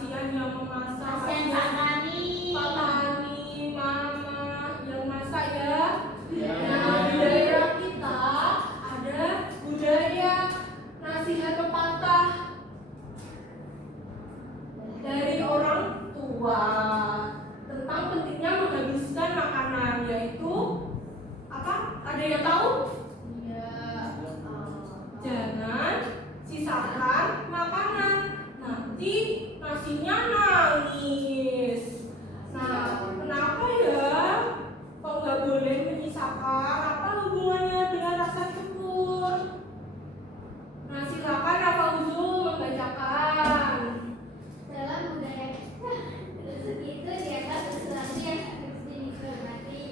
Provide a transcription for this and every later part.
kasihan yang memasak. Kasihan Pak Tani. Pak Tani, Mama yang masak ya. Ya. Nah, di daerah kita ada budaya nasihat pepatah dari orang tua tentang pentingnya menghabiskan makanan, yaitu apa? Ada yang tahu? Iya. Jangan sisakan makanan, nanti nasinya nangis. Nah, kenapa ya? Kok nggak boleh menyisakan? Apa hubungannya dengan rasa syukur? Nah, silakan Rafa Uzul membacakan. Dalam budaya kita, rezeki itu dianggap sesuatu yang harus dinikmati.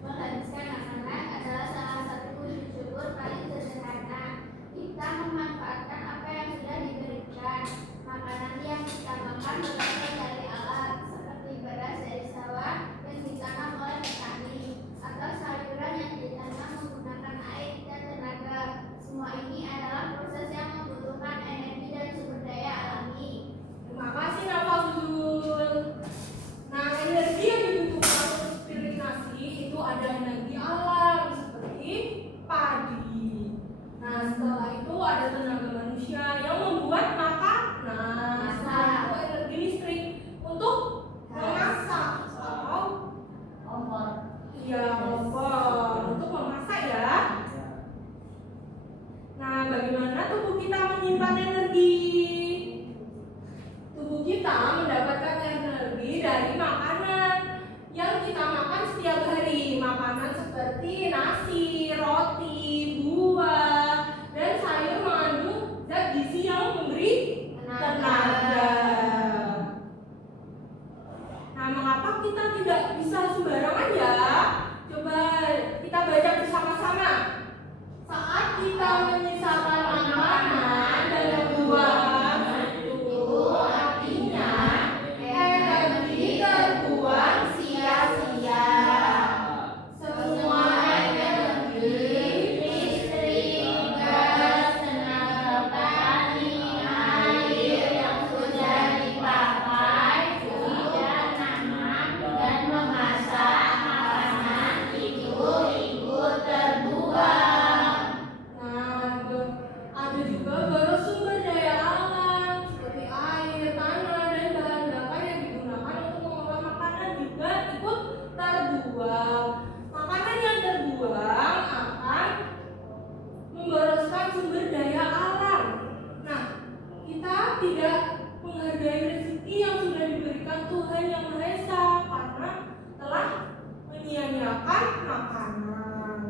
Menghabiskan makanan adalah salah satu wujud syukur paling sederhana. Kita memanfaatkan apa yang sudah diberikan. Makanan yang kita makan berasal dari alam, seperti beras dari sawah yang ditanam oleh petani, atau sayuran yang ditanam menggunakan air dan tenaga. Semua ini adalah proses yang membutuhkan energi dan sumber daya alami. Terima kasih Rafa Uzul. Nah, energi yang dibutuhkan untuk piring nasi itu ada energi alam seperti padi. Nah, setelah itu ada tenaga manusia yang membuat makanan. Setelah itu energi listrik untuk memasak atau Kompor. kompor untuk memasak ya. Nah, bagaimana tubuh kita menyimpan energi? Tubuh kita mendapatkan energi dari makanan yang kita makan setiap hari. Makanan seperti nasi, roti, buah, dan sayur mengandung zat gizi yang memberi tenaga. Nah, mengapa kita tidak bisa sembarangan ya? Coba kita baca bersama-sama. Saat kita menyisakan makanan dan membuang itu artinya energi terbuang sia-sia. Semua energi, listrik, gas, tenaga petani, air yang sudah dipakai untuk menanam dan memasak makanan itu ikut terbuang. Ada juga boros sumber daya alam seperti air, tanah, dan bahan bakar yang digunakan untuk mengolah makanan juga ikut terbuang. Makanan yang terbuang akan memboroskan sumber daya alam. Nah, kita tidak menghargai rezeki yang sudah diberikan Tuhan Yang Maha Esa karena telah menyia-nyiakan makanan.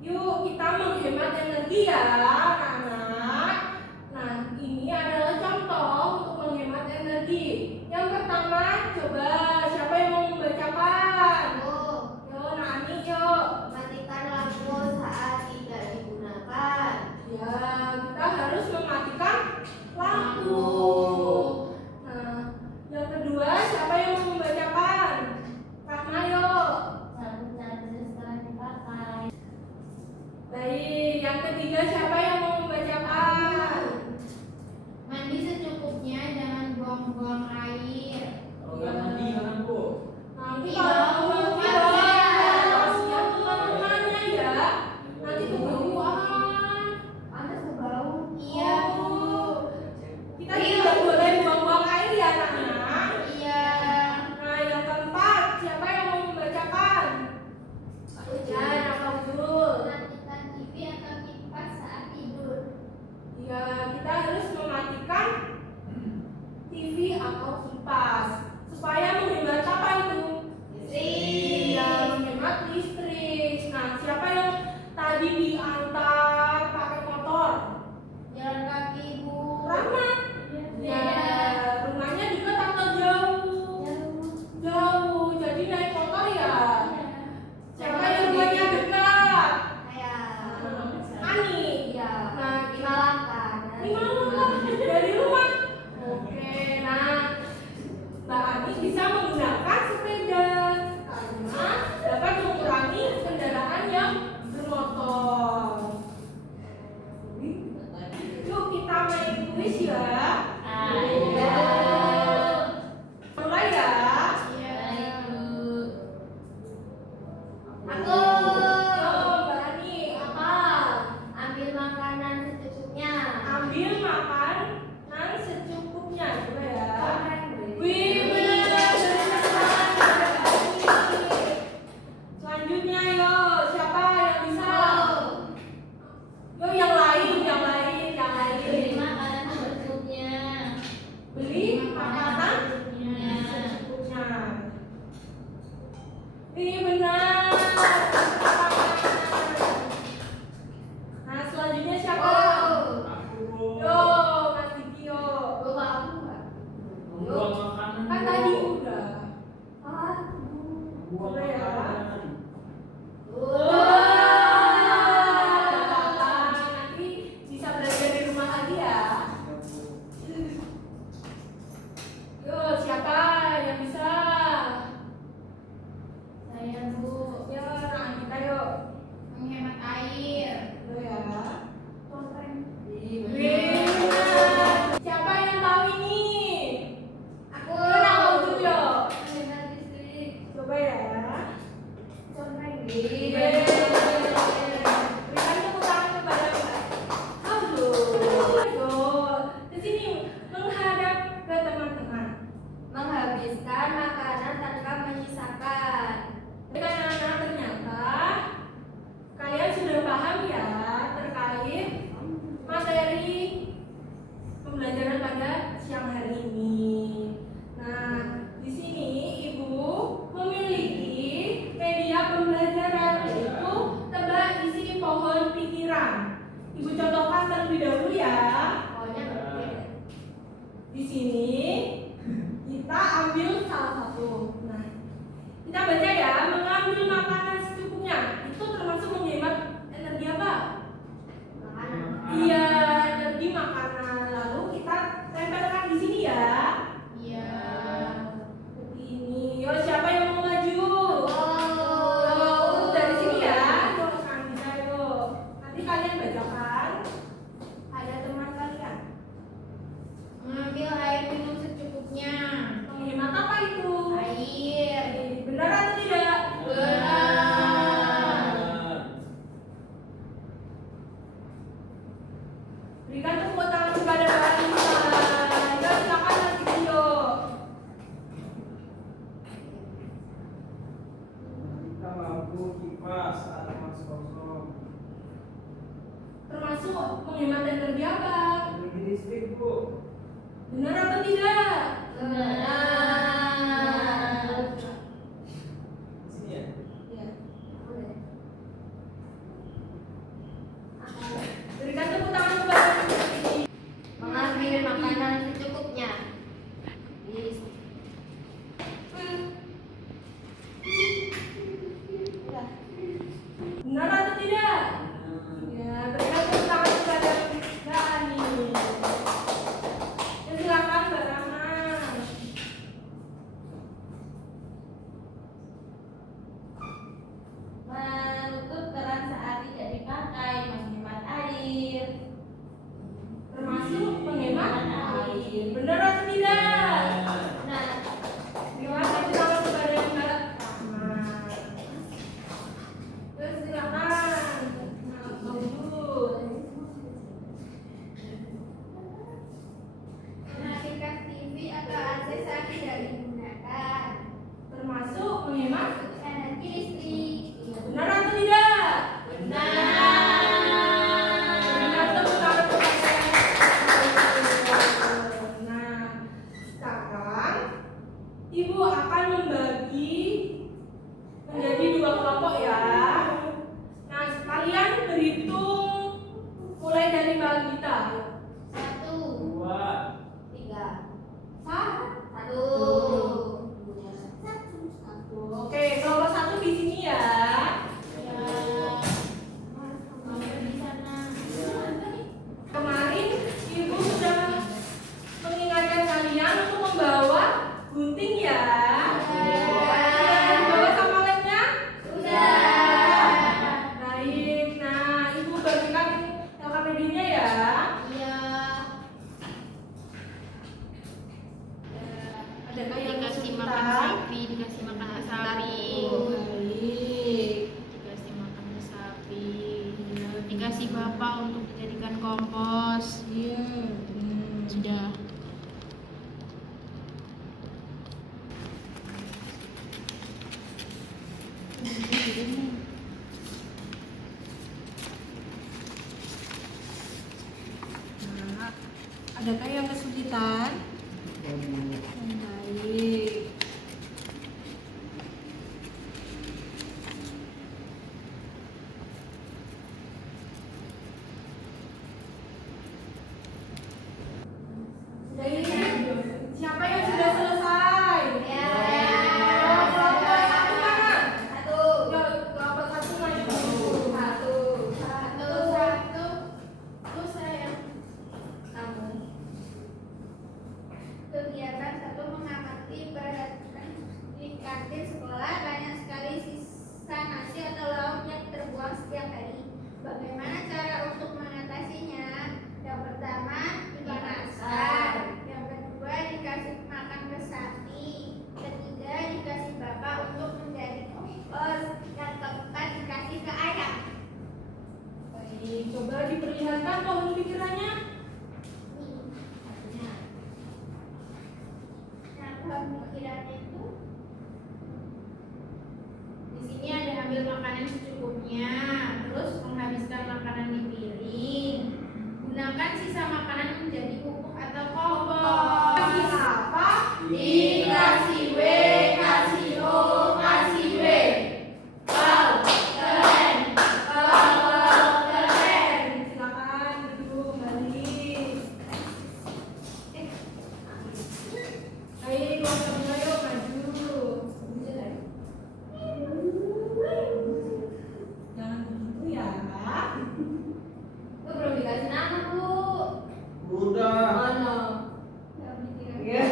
Yuk kita menghemat energi ya anak-anak. Nah, ini adalah contoh untuk menghemat energi. Yang pertama, coba siapa yang mau membacakan? Yuk, Nani yuk. Matikan lampu saat tidak digunakan. Ya, kita harus mematikan lampu. Nah, yang kedua, siapa yang mau membacakan? Rahma yuk. Sabun charger setelah dipakai. Baik, yang ketiga siapa yang mau membacakan? Mandi secukupnya, jangan buang-buang air. Kalau nggak mandi Coba ya. Nanti bisa belajar di rumah lagi ya. Yuk, siapa yang bisa? Saya, Bu. Ya, nah kita yuk. Menghemat air. Yuk ya. Konten. Benar. Siapa yang tahu ini? Aku. Yuk, nah ujung yuk. Menghemat listrik. Coba ya. Konten. Berikan tepuk tangan kepada kita. Aduh. Di sini menghadap ke teman-teman. Menghabiskan makanan tanpa menyisakan. Dengan anak-anak ternyata kalian sudah paham ya terkait materi pembelajaran pada siang hari ini. Nah, di sini Ibu memiliki media pembelajaran yaitu tebak isi pohon pikiran. Ibu contohkan terlebih dahulu ya. Pokoknya berbeda. Di sini kita ambil salah satu. Nah, kita baca ya, mengambil makanan secukupnya. Itu termasuk menghemat energi apa? Makanan. Iya, energi makanan. Lalu kita tempelkan di sini ya. Iya. Seperti ini. Yo, siapa yang mau maju? Oh. Yo, urut dari sini ya. Yo, kalian bisa yo. Nanti kalian bacakan. Ada teman kalian. Mengambil air minum secukupnya. Menghemat apa itu? Air. Benar atau tidak? Benar. Berikan tepuk tangan kepada Mbak Alisa. Yo, silakan lagi video. Kita lampu kipas atau mas kosong. Termasuk menghemat energi apa? Energi listrik, Bu. Benar atau tidak? Benar. Di sini ya. Ya. Berikan tepuk tangan kepada ini. Mengambil makanan secukupnya. Benar atau tidak? Ya, berikan tepuk tangan kepada Mbak Ani. Ya, silakan Mbak Rama. Menutup keran saat tidak dipakai, menghemat air. Termasuk menghemat air. Benar atau tidak? Nah, Berikan tepuk tangan kepada Mbak Rama. Terus silakan. Nah, lanjut. menaktifkan TV atau AC saat tidak digunakan. Termasuk menghemat. Energi listrik. Benar atau tidak? Benar. Berikan tepuk tangan kepada. Nah, sekarang Ibu akan membagi menjadi dua kelompok ya. Nah, kalian berhitung mulai dari Mbak Gita. 1, 2. 3. Satu. 1. Oke, kelompok satu di sini ya. Ya. Mampir di sana. Kemarin Ibu sudah mengingatkan kalian untuk membawa gunting ya. Bawa sama lemnya? Sudah. Baik. Nah, Ibu bagikan LKPD-nya ya. Iya. Adakah yang Dikasih kesulitan? makan sapi, dikasih makan sapi, Oh, baik. dikasih makan sapi, dikasih bapak untuk dijadikan kompos. Iya. Sudah. Nah, adakah yang kesulitan? Baik. Baik. Siapa yang sudah selesai? Ya. Kelompok satu mana? Kiranya itu Di sini ada ambil makanan secukupnya, terus menghabiskan makanan di piring. Gunakan sisa makanan menjadi pupuk atau kompos. Kasih apa? dikasih W, kasih O, kasih W. Wow, keren. Wow, keren. Silakan duduk kembali. Ayo keluar yuk maju. Jangan begitu ya. Itu belum dikasih nama, Bu. Udah. Mana? Nggak mikir. Iya.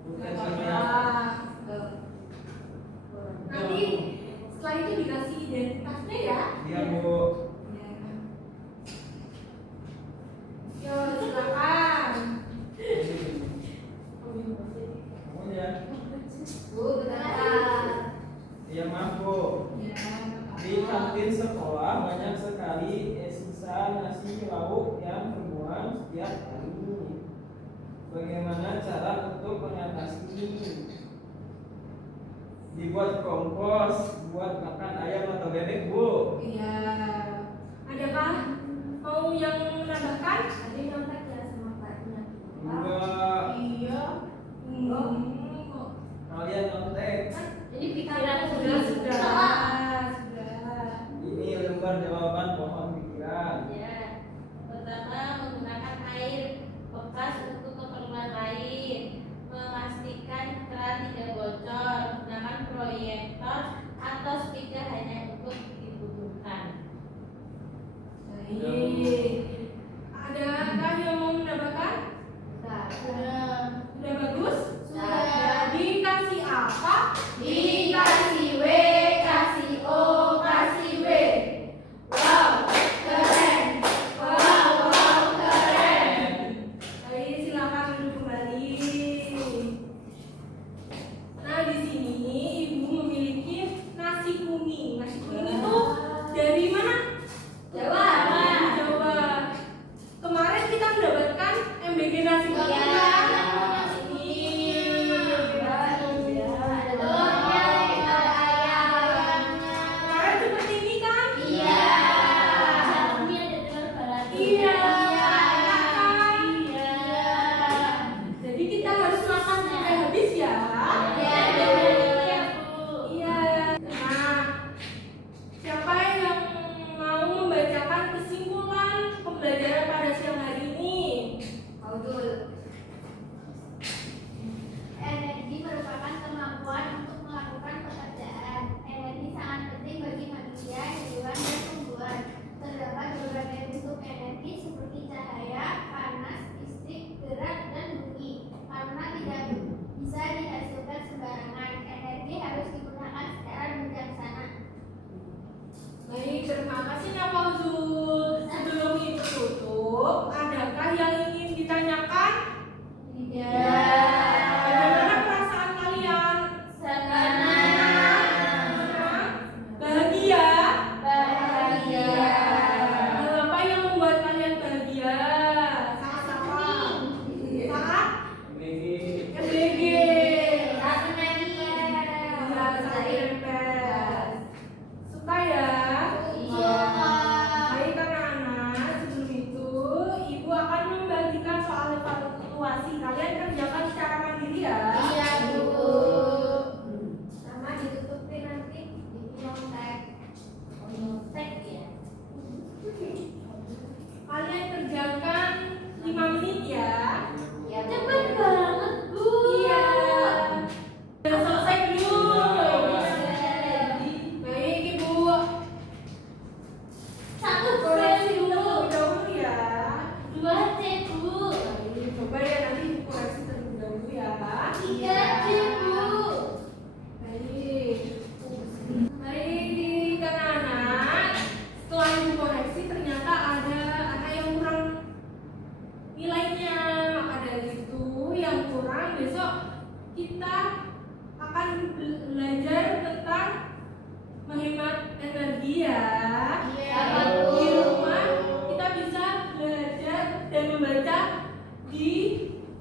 Bukan Nggak sini. apa-apa. Nanti setelah itu dikasih identitasnya ya. Iya, Bu. Yo, silakan. Kamu ya. Bu, bentar. Iya, maaf, Bu. Ya, Di kantin sekolah banyak sekali sisa nasi lauk yang terbuang setiap hari. Bagaimana cara untuk mengatasi ini? Dibuat kompos buat makan ayam atau bebek, Bu. iya. Adakah mau yang menambahkan? Tadi nyontek ya sama Paknya. Enggak. Iya. Kalian nyontek. Jadi pikiran Sudah. Ini lembar jawaban mohon pikiran. Ya. Pertama, menggunakan air bekas untuk keperluan lain. Memastikan keran tidak bocor. Gunakan proyektor atau speaker hanya untuk dibutuhkan. Baik. Adakah yang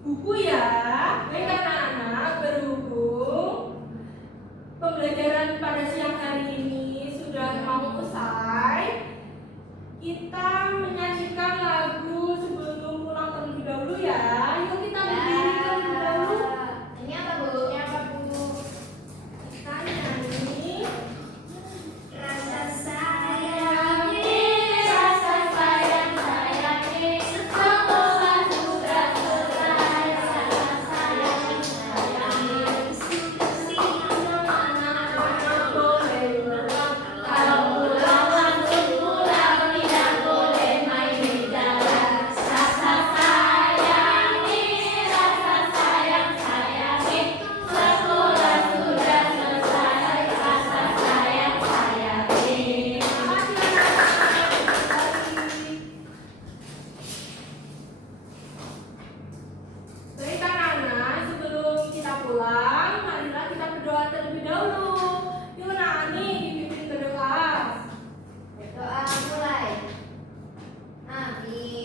buku ya. Baik anak-anak, berhubung pembelajaran pada siang hari ini sudah mau usai, kita menyanyikan lagu sebelum pulang terlebih dahulu ya. Yuk kita berdiri terlebih dahulu. Ini apa, Bu? Ini apa, Bu? Kita nyanyi Rasa sayang ini, rasa sayang ini, sekolah sudah selesai. Rasa sayang ini, anak-anak boleh pulang. kalau pulang langsung pulang, tidak boleh main di jalan. Rasa sayang ini, rasa sayang ini, sekolah sudah selesai. Rasa sayang ini. Baik anak-anak, sebelum kita pulang, marilah kita berdoa terlebih dahulu. Yuk Nani, dipimpin berdoa. Berdoa mulai. Amin.